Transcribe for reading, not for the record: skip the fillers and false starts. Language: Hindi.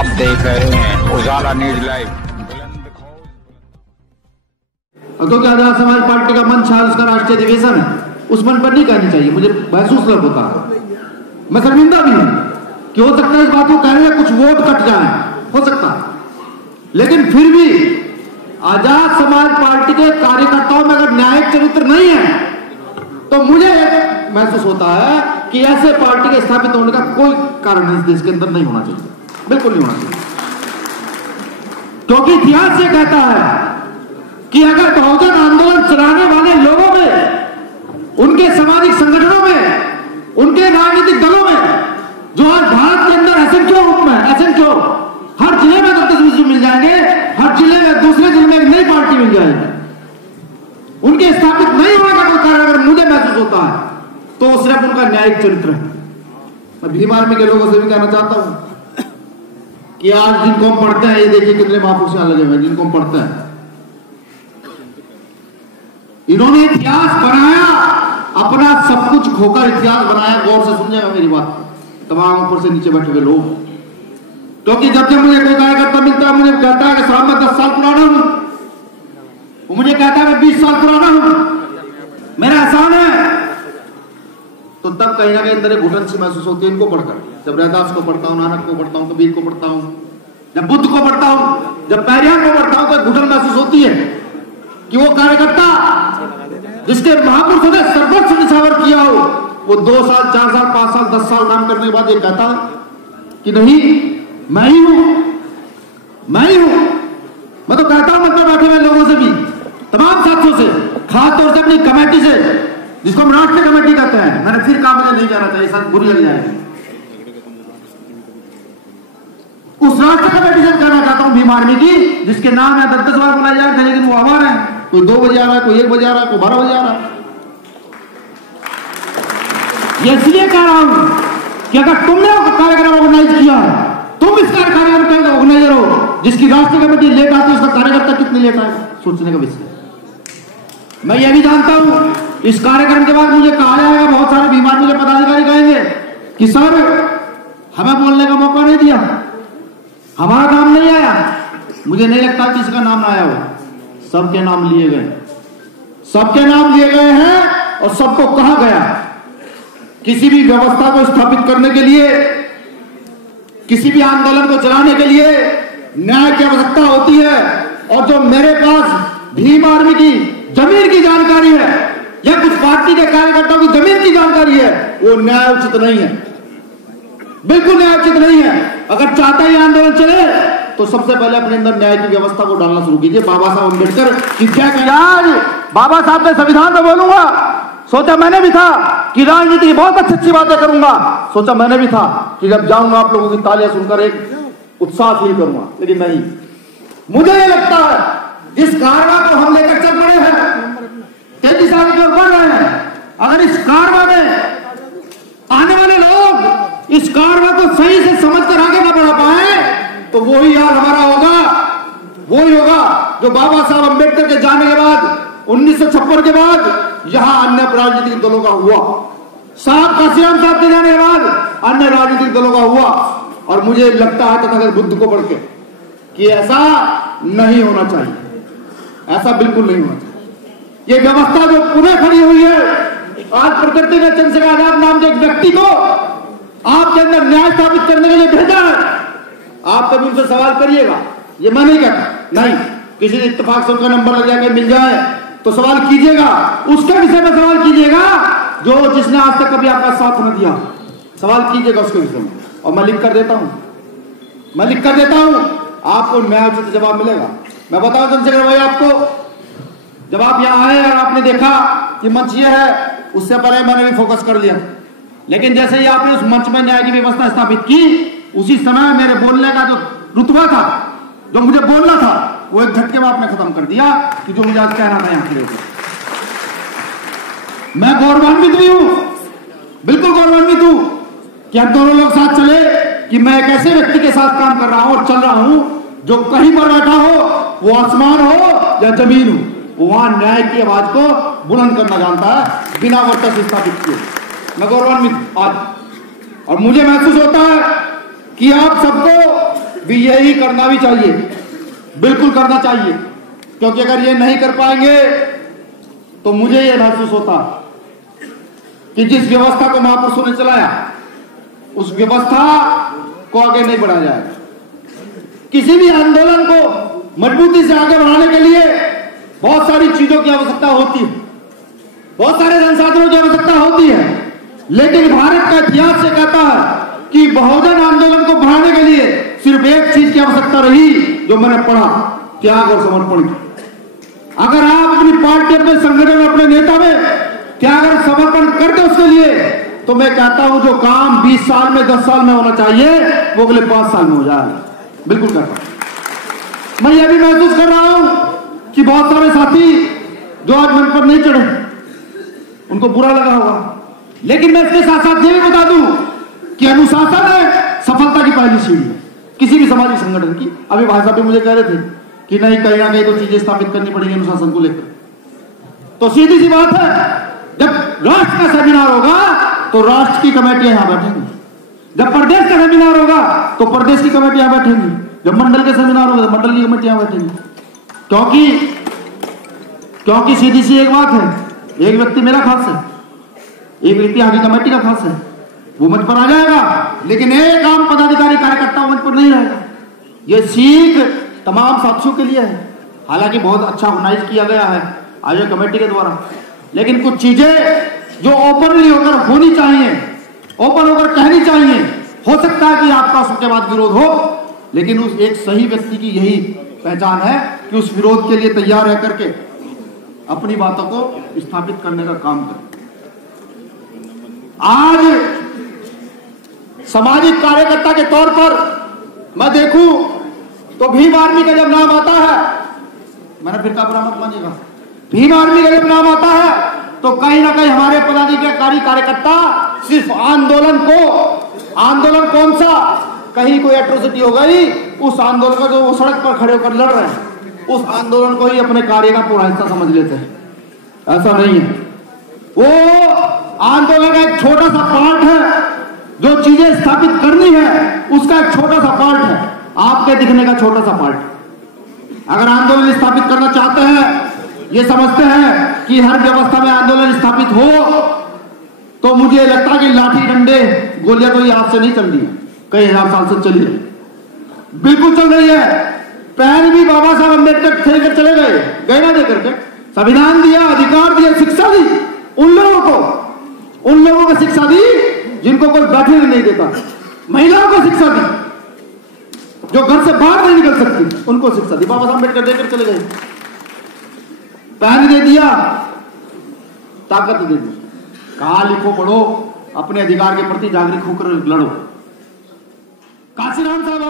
आप देख रहे हैं उजाला न्यूज लाइव। क्योंकि आजाद समाज पार्टी का मंच है, उसका राष्ट्रीय अधिवेशन है, उस मंच पर नहीं कहनी चाहिए, मुझे महसूस लग होता है। मैं शर्मिंदा भी हूं कि हो सकता है इस बात को कहने में कुछ वोट कट जाए, हो सकता है, लेकिन फिर भी आजाद समाज पार्टी के कार्यकर्ताओं में अगर न्यायिक चरित्र नहीं है तो मुझे महसूस होता है कि ऐसे पार्टी के स्थापित होने का कोई कारण इस देश के अंदर नहीं होना चाहिए, बिल्कुल नहीं होना चाहिए। क्योंकि इतिहास ये कहता है कि अगर बहुजन आंदोलन चलाने वाले लोगों में, उनके सामाजिक संगठनों में, उनके राजनीतिक दलों में, जो आज भारत के अंदर असंख्य रूप में, असंख्य हर जिले में 10 मिल जाएंगे, हर जिले में दूसरे जिले में एक नई पार्टी मिल जाएगी, उनके स्थापित नहीं होने का कोई कारण अगर मुझे महसूस होता है तो वो सिर्फ उनका न्यायिक चरित्र है। मैं भीम आर्मी के लोगों से भी कहना चाहता हूं कि आज जिनको हम पढ़ते हैं, ये देखिए कितने महापुरुष यहां लगे हुए हैं जिनको हम पढ़ते हैं, इन्होंने इतिहास बनाया, अपना सब कुछ खोकर इतिहास बनाया। गौर से सुनिएगा मेरी बात, तमाम ऊपर से नीचे बैठे हुए लोग, क्योंकि जब मुझे कोई कार्यकर्ता मिलता है, मुझे कहता है कि साहब मैं 10 साल पुराना हूं, वो मुझे कहता है मैं 20 साल पुराना हूं, मेरा एहसान है, तो तब कहीं ना कहीं अंदर एक घुटन सी महसूस होती है इनको पढ़कर। जब रैदास को पढ़ता हूं, नानक को पढ़ता हूं, कबीर को पढ़ता हूं, जब बुद्ध को पढ़ता हूं, जब पेरियार को पढ़ता हूं, तो घुटन महसूस होती है कि वो कार्यकर्ता जिसके महापुरुषों ने सर्वस्व निछावर किया हो, वो 2 साल 4 साल 5 साल 10 साल काम करने के बाद ये कहता कि नहीं मैं ही हूं, मैं ही हूं। मैं तो कहता हूं मतलब बैठे हुए लोगों से भी, तमाम साथियों से, खासतौर से अपनी कमेटी से, जिसको हम राष्ट्रीय कमेटी कहते हैं, मैंने फिर कहा मुझे नहीं कहना चाहिए, साथ बुरी लग जाएगी, उस राष्ट्रीय कमेटी से कहना चाहता हूं भीम आर्मी की, जिसके नाम है 10 बार बुलाए जा रहे थे, लेकिन वो आवार है, कोई 2 बजे आ रहा है, कोई 1 बजे आ रहा है, कोई 12 बजे आ रहा है। ये इसलिए कह रहा हूं कि अगर तुमने कार्यक्रम ऑर्गेनाइज किया है, तुम इस कार्यक्रम का ऑर्गेनाइजर हो, जिसकी राष्ट्रीय कमेटी लेट आती है, उसका कार्यकर्ता कितनी लेट आए, सोचने का विषय। मैं ये भी जानता हूं इस कार्यक्रम के बाद मुझे कहा जाएगा, बहुत सारे भीम आर्मी के पदाधिकारी कहेंगे कि सर हमें बोलने का मौका नहीं दिया, हमारा नाम नहीं आया। मुझे नहीं लगता किसी नाम ना आया हो, सबके नाम लिए गए, सबके नाम लिए गए हैं और सबको कहा गया किसी भी व्यवस्था को स्थापित करने के लिए, किसी भी आंदोलन को चलाने के लिए न्याय की आवश्यकता होती है। और जो मेरे पास भीम आर्मी की जमीन की जानकारी है या कुछ पार्टी के कार्यकर्ताओं की जमीन की जानकारी है, वो न्याय उचित नहीं है, बिल्कुल न्याय उचित नहीं है। अगर चाहता ही आंदोलन चले तो सबसे पहले अपने अंदर न्याय की व्यवस्था को डालना शुरू कीजिए। बाबा साहब अम्बेडकर की आज बाबा साहब ने संविधान में बोलूंगा, सोचा मैंने भी था कि राजनीति की बहुत अच्छी बातें करूंगा, सोचा मैंने भी था कि जब जाऊंगा आप लोगों की तालियां सुनकर एक उत्साह फील करूंगा, लेकिन नहीं, मुझे ये लगता है जिस कारवा को हम लेकर चल रहे हैं, 33 साल की ओर बढ़ रहे हैं, अगर इस कारवा में आने वाले लोग इस कारवा को सही से समझकर आगे न बढ़ा पाए तो वही यार हमारा होगा, वही होगा जो बाबा साहब अम्बेडकर के जाने के बाद 1956 के बाद यहां अन्य राजनीतिक दलों का हुआ, साहब काशीराम साहब के जाने के बाद अन्य राजनीतिक दलों का हुआ। और मुझे लगता है तथागत बुद्ध को पढ़ के कि ऐसा नहीं होना चाहिए, ऐसा बिल्कुल नहीं होना चाहिए। ये व्यवस्था जो पुनः खड़ी हुई है, आज प्रकृति ने चंद्रशेखर आजाद नाम के एक व्यक्ति को आपके अंदर न्याय स्थापित करने के लिए भेजा है। आप कभी उनसे सवाल करिएगा, ये मैं नहीं कहता, नहीं, किसी इत्तेफाक से उनका नंबर लग जाके मिल जाए तो सवाल कीजिएगा, उसके विषय में सवाल कीजिएगा जो जिसने आज तक कभी आपका साथ न दिया, सवाल कीजिएगा उसके विषय में। और मैं लिख कर देता हूं, मैं लिख कर देता हूं, आपको न्यायोचित जवाब मिलेगा। मैं बताऊं चंद्रशेखर भाई आपको, जब आप यहां आए और आपने देखा कि मंच ये है, उससे पहले मैंने भी फोकस कर लिया, लेकिन जैसे ही आपने उस मंच में न्याय की व्यवस्था स्थापित की, उसी समय मेरे बोलने का जो रुतबा था, जो मुझे बोलना था, वो एक झटके में आपने खत्म कर दिया कि जो मुझे आज कहना था यहां खड़े होकर। मैं गौरवान्वित भी हूं, बिल्कुल गौरवान्वित हूं कि हम दोनों लोग साथ चले, कि मैं एक ऐसे व्यक्ति के साथ काम कर रहा हूं और चल रहा हूं जो कहीं पर बैठा हो, वो आसमान हो या जमीन हो, वो वहां न्याय की आवाज को बुलंद करना जानता है, बिना वर्चस्व स्थापित किए। मैं गौरवान्वित आज, और मुझे महसूस होता है कि आप सबको भी यही करना भी चाहिए, बिल्कुल करना चाहिए। क्योंकि अगर ये नहीं कर पाएंगे तो मुझे ये महसूस होता कि जिस व्यवस्था को महापुरुषों ने चलाया उस व्यवस्था को आगे नहीं बढ़ाया जाएगा। किसी भी आंदोलन को मजबूती से आगे बढ़ाने के लिए बहुत सारी चीजों की आवश्यकता होती है, बहुत सारे संसाधनों की आवश्यकता होती है, लेकिन भारत का इतिहास से कहता है कि बहुजन आंदोलन को बढ़ाने के लिए सिर्फ एक चीज की आवश्यकता रही, जो मैंने पढ़ा, त्याग और समर्पण की। अगर आप अपनी पार्टी, अपने संगठन में, अपने नेता में त्याग और समर्पण करते उसके लिए, तो मैं कहता हूं जो काम 20 साल में, 10 साल में होना चाहिए वो अगले 5 साल में हो जाएगा। बिल्कुल कहता हूं। मैं यह भी महसूस कर रहा हूं कि बहुत सारे साथी जो आज मन पर नहीं चढ़े उनको बुरा लगा होगा, लेकिन मैं इसके साथ साथ ये भी बता दूं कि अनुशासन है सफलता की पहली सीढ़ी किसी भी सामाजिक संगठन की। अभी भाई साहब भी मुझे कह रहे थे कि नहीं, कहीं ना कहीं तो चीजें स्थापित करनी पड़ेगी अनुशासन को लेकर। तो सीधी सी बात है, जब राष्ट्र का सेमिनार होगा तो राष्ट्र की कमेटियां यहां बैठेंगी, जब प्रदेश का सेमिनार होगा तो प्रदेश की कमेटियां बैठेंगी, जब मंडल के सेमिनार होगा तो मंडल की कमेटियां बैठेंगी। क्योंकि सीधी सी एक बात है, एक व्यक्ति मेरा खास है, एक व्यक्ति आगे कमेटी का खास है, वो मंच पर आ जाएगा, लेकिन एक आम पदाधिकारी कार्यकर्ता मंच पर नहीं रहेगा। ये सीख तमाम साथियों के लिए है। हालांकि बहुत अच्छा ऑर्गेनाइज किया गया है आयोजक कमेटी के द्वारा, लेकिन कुछ चीजें जो ओपनली होकर होनी चाहिए, ओपन होकर कहनी चाहिए। हो सकता है कि आपका उसके बाद विरोध हो, लेकिन उस एक सही व्यक्ति की यही पहचान है कि उस विरोध के लिए तैयार रह करके अपनी बातों को स्थापित करने का काम करें। आज सामाजिक कार्यकर्ता के तौर पर मैं देखूं तो भीम आर्मी का जब नाम आता है, मैंने फिर का बुरा मत मानिएगा, भीम आर्मी का जब नाम आता है तो कहीं ना कहीं हमारे पदाधिकारी कार्यकर्ता सिर्फ आंदोलन कौन सा, कहीं कोई एट्रोसिटी हो गई, उस आंदोलन का जो वो सड़क पर खड़े होकर लड़ रहे हैं, उस आंदोलन को ही अपने कार्य का पूरा हिस्सा समझ लेते हैं। ऐसा नहीं है, वो आंदोलन का एक छोटा सा पार्ट है, जो चीजें स्थापित करनी है उसका एक छोटा सा पार्ट है, आपके दिखने का छोटा सा पार्ट। अगर आंदोलन स्थापित करना चाहते हैं, ये समझते हैं कि हर व्यवस्था में आंदोलन स्थापित हो, तो मुझे लगता है कि लाठी डंडे गोलियां तो ये आज से नहीं चल रही है, कई हजार साल से चली है, बिल्कुल चल रही है। पहले भी बाबा साहब अम्बेडकर खेलकर चले गए ना, दे करके संविधान दिया, अधिकार दिया, शिक्षा दी उन लोगों को शिक्षा दी जिनको कोई बैठने नहीं देता, महिलाओं को शिक्षा दी, जो घर से बाहर नहीं निकल सकती उनको शिक्षा दी, बाबा साहब अम्बेडकर देकर चले गए। पैन दे दिया, ताकत दे दी, कहा लिखो पढ़ो, अपने अधिकार के प्रति जागरूक होकर लड़ो। काशीराम साहब